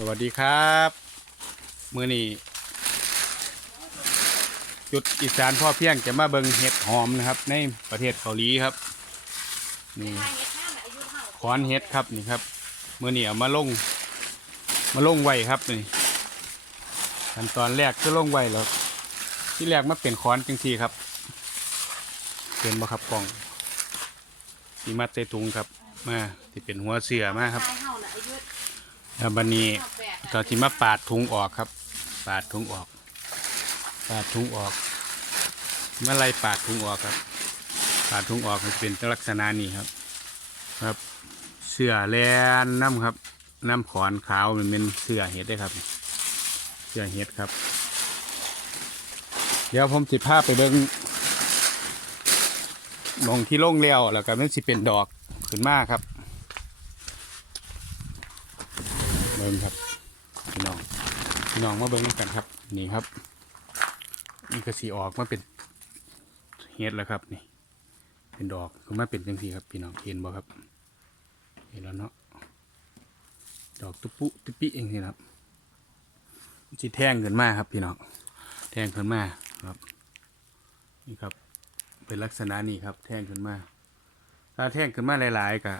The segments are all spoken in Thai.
สวัสดีครับ มือนี้จุดอีสานพ่อเพียงจะมาเบิงเห็ดหอมนะครับ ในประเทศเกาหลีครับนี่ขอนเห็ดครับนี่ครับมือนี้เอามาลงมาลงไว้ครับนี่ขั้นตอนแรกก็ลงไว้แล้วที่แรกมาเป็นขอนจังทีครับเป็นบ่ครับกล่องสีมัดใส่ถุงครับ มาที่เป็นหัวเสือมาครับ แล้วบันนี้ก็ที่มาปาดถุงออกครับ ปาดถุงออก ปาดถุงออก เมื่อไรปาดถุงออกครับ ปาดถุงออกมันจะเป็นลักษณะนี้ครับ ครับ เสื้อแลนน้ำครับ น้ำขอนขาวมันเป็นเสื้อเห็ดได้ครับ เสื้อเห็ดครับ เดี๋ยวผมสิพาพไปเบิ้งมองที่โล่งแล้วแล้วก็มันสิเป็นดอกขึ้นมากครับ เบิ้งครับพี่น้องพี่น้องมาเบิ้งนำกันครับ นี่ครับนี่ก็สีออกมาเป็นเฮ็ดแล้วครับ นี่ เป็นดอกคือมาเป็นจังสีครับ พี่น้องเห็นบ่ครับเห็นแล้วเนาะดอกตุ๊ปุตุปิเองนี่ครับจีแท่งขึ้นมาครับ พี่น้องแท่งขึ้นมาครับ นี่ครับ เป็นลักษณะนี้ครับ แท่งขึ้นมาถ้าแท่งขึ้นมาหลายๆก็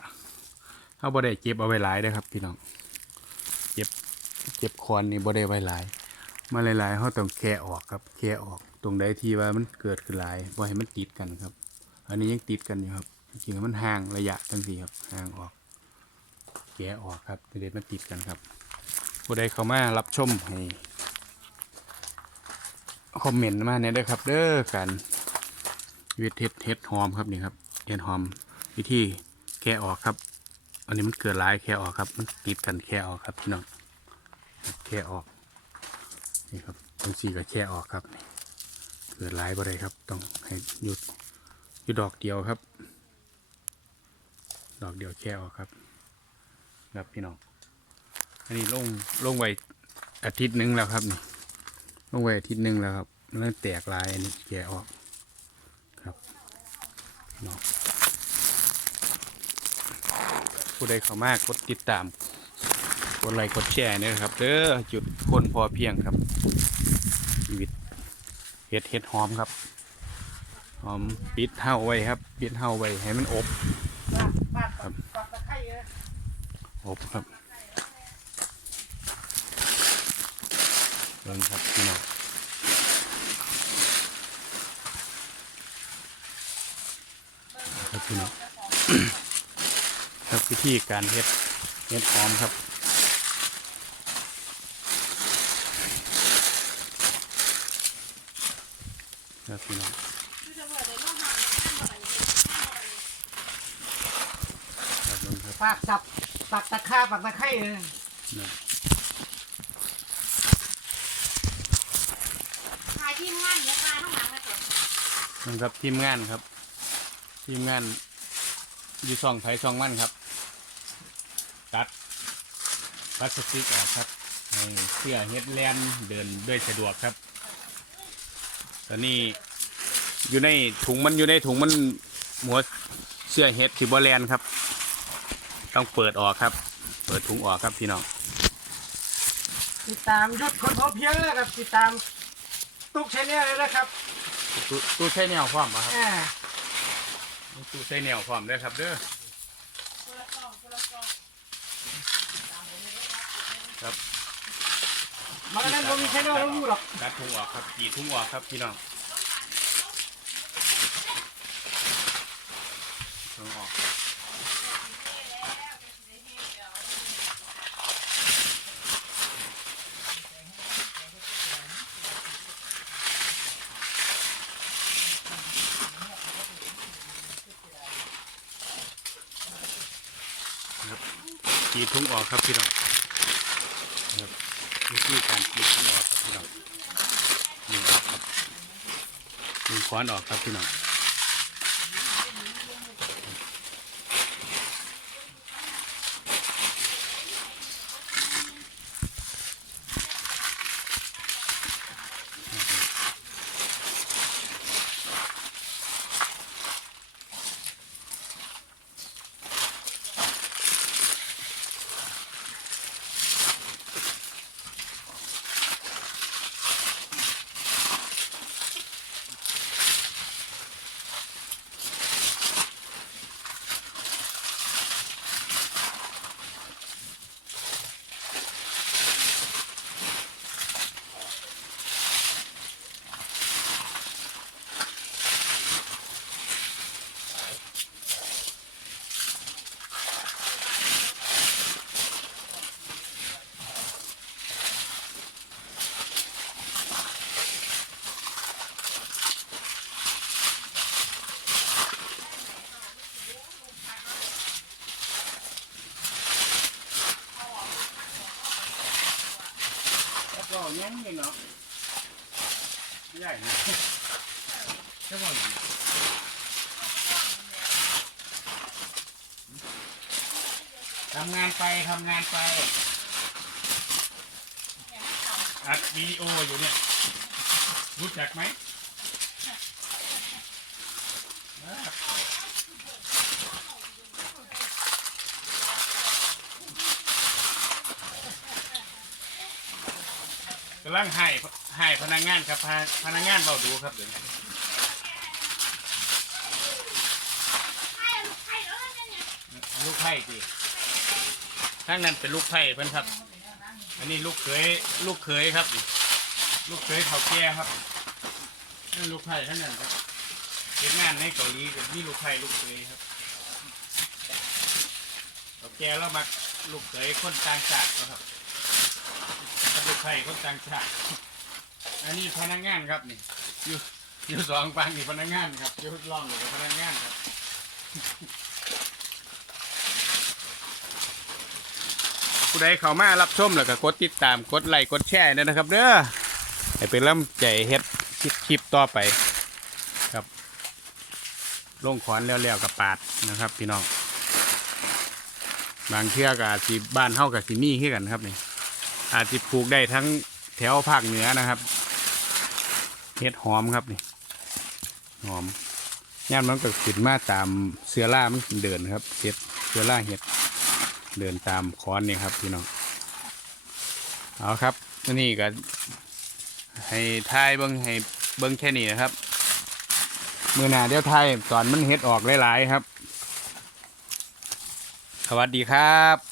เอาบ่ได้เก็บเอาไว้หลายเด้ครับ พี่น้อง เจ็บคอนนี่บ่ได้ไว้หลาย มาหลายๆเขาต้องแค่ออกครับ แค่ออกตรงใดที่ว่ามันเกิดขึ้นหลายบ่ให้มันติดกันครับ อันนี้ยังติดกันอยู่ครับจริงๆมันห่างระยะตั้งสี่ครับห่างออก แกะออกครับเด็ดมันติดกันครับผู้ใดเข้ามารับชมให้คอมเมนต์มาเนี่ยด้อครับ เด้อกันวิธีเฮ็ดเฮ็ดหอมครับนี่ครับเฮ็ดหอมวิธีแกะออกครับ อันนี้มันเกิดลายแค่ออกครับ มันติดกันแค่ออกครับพี่น้องแค่ออกนี่ครับบางสีก็แค่ออกครับนี่เกิดลายบ่ได้ครับ ต้องให้หยุดหยุดดอกเดียวครับ ดอกเดียวแค่ออกครับครับพี่น้องอันนี้ลงลงไว้อาทิตย์หนึ่งแล้วครับนี่ลงไว้อาทิตย์หนึ่งแล้วครับเริ่มแตกลายอันนี้แกะออกครับพี่น้อง ผู้ใดเข้ามากกดติดตาม กดไลค์กดแชร์เนี่ยนะครับเด้อจุดคนพอเพียงครับ ชีวิตเห็ดเห็ดหอมครับ หอมปิดเห่าไว้ครับ ปิดเห่าไว้ให้มันอบครับอบครับเบิ่งครับพี่น้องครับพี่น้อง ครับวิธีการเฮ็ดเฮ็ดหอมครับครับพี่น้องครับผมครับปากสับปักตะคร้าปักตะไคร้เลยนะถ่ายทีมงานเนี่ยตายข้างหลังเลยก่อนนั่นครับทีมงานครับ ทีมงานอยู่ซองไผ่ซองมันครับ ตัดพลาสติกออกครับให้เสื้อเฮ็ดแลนเดินด้วยสะดวกครับ ตอนนี้อยู่ในถุงมันอยู่ในถุงมันหัวเสื้อเฮ็ดที่บอแลนครับ ต้องเปิดออกครับ เปิดถุงออกครับพี่น้องติดตามยศคนพบเพียงเลยครับติดตามตุ๊กชแนลเลยนะครับตู้ตู้ใช้แนวพร้อมปะครับอ่าตู้ใช้แนวพร้อมเด้อครับเด้อ ครับมันนั้นผมมีชแนลเราอยู่หรอกตัดถุงออกครับกรีดถุงออกครับพี่น้องถุงออกครับกรีดถุงออกครับพี่น้องครับ วิธีการกรีดถุงออกครับพี่น้องหนึ่งออกครับหนึ่งค้อนออกครับพี่น้อง ก็ยังไม่เนาะใหญ่นะใช่ป่ะทำงานไปทำงานไปอัดวิดีโออยู่เนี่ย รู้จักไหมำลังให้ให้พนักงานครับพาพนักงานเบาดูครับเดี๋ยวนี้ลูกไผ่จีทั้งนั้นเป็นลูกไผ่เพิ่นครับ อันนี้ลูกเขยลูกเขยครับ ลูกเขยเขาแก่ครับนั่นลูกไผ่ทั้งนั้นครับเป็นงานในเกาหลีกับนี่ลูกไผ่ลูกเขยครับเขาแก่แล้วมาลูกเขยคนต่างชาติครับ กับลูกไผ่คนต่างชาติอันนี้พนักงานครับนี่อยู่อยู่สองฟังนี่พนักงานครับอยู่ล่องอยู่กับพนักงานครับผู้ใดเข้ามารับชมแล้วก็กดติดตามกดไลค์กดแชร์ด้วยนะครับ เด้อให้เป็นลำใจเฮ็ดคลิปต่อไปครับลงขอนแล้วๆกับปาดนะครับ พี่น้องบางเทื่อก็อาจสิบ้านเฮากับสิมีขึ้นกันครับนี่ อาจสิปลูกได้ทั้งแถวภาคเหนือนะครับเฮ็ดหอมครับนี่หอมย่านมันก็ขึ้นมาตามเสือล่ามันเดินครับเฮ็ดเสือล่าเฮ็ดเดินตามคอนนี่ครับพี่น้องเอาครับนี่ก็ให้ทายเบิ้งให้เบิ้งแค่นี้นะครับมือหน้าเดี๋ยวทายตอนมันเฮ็ดออกหลายๆครับ สวัสดีครับ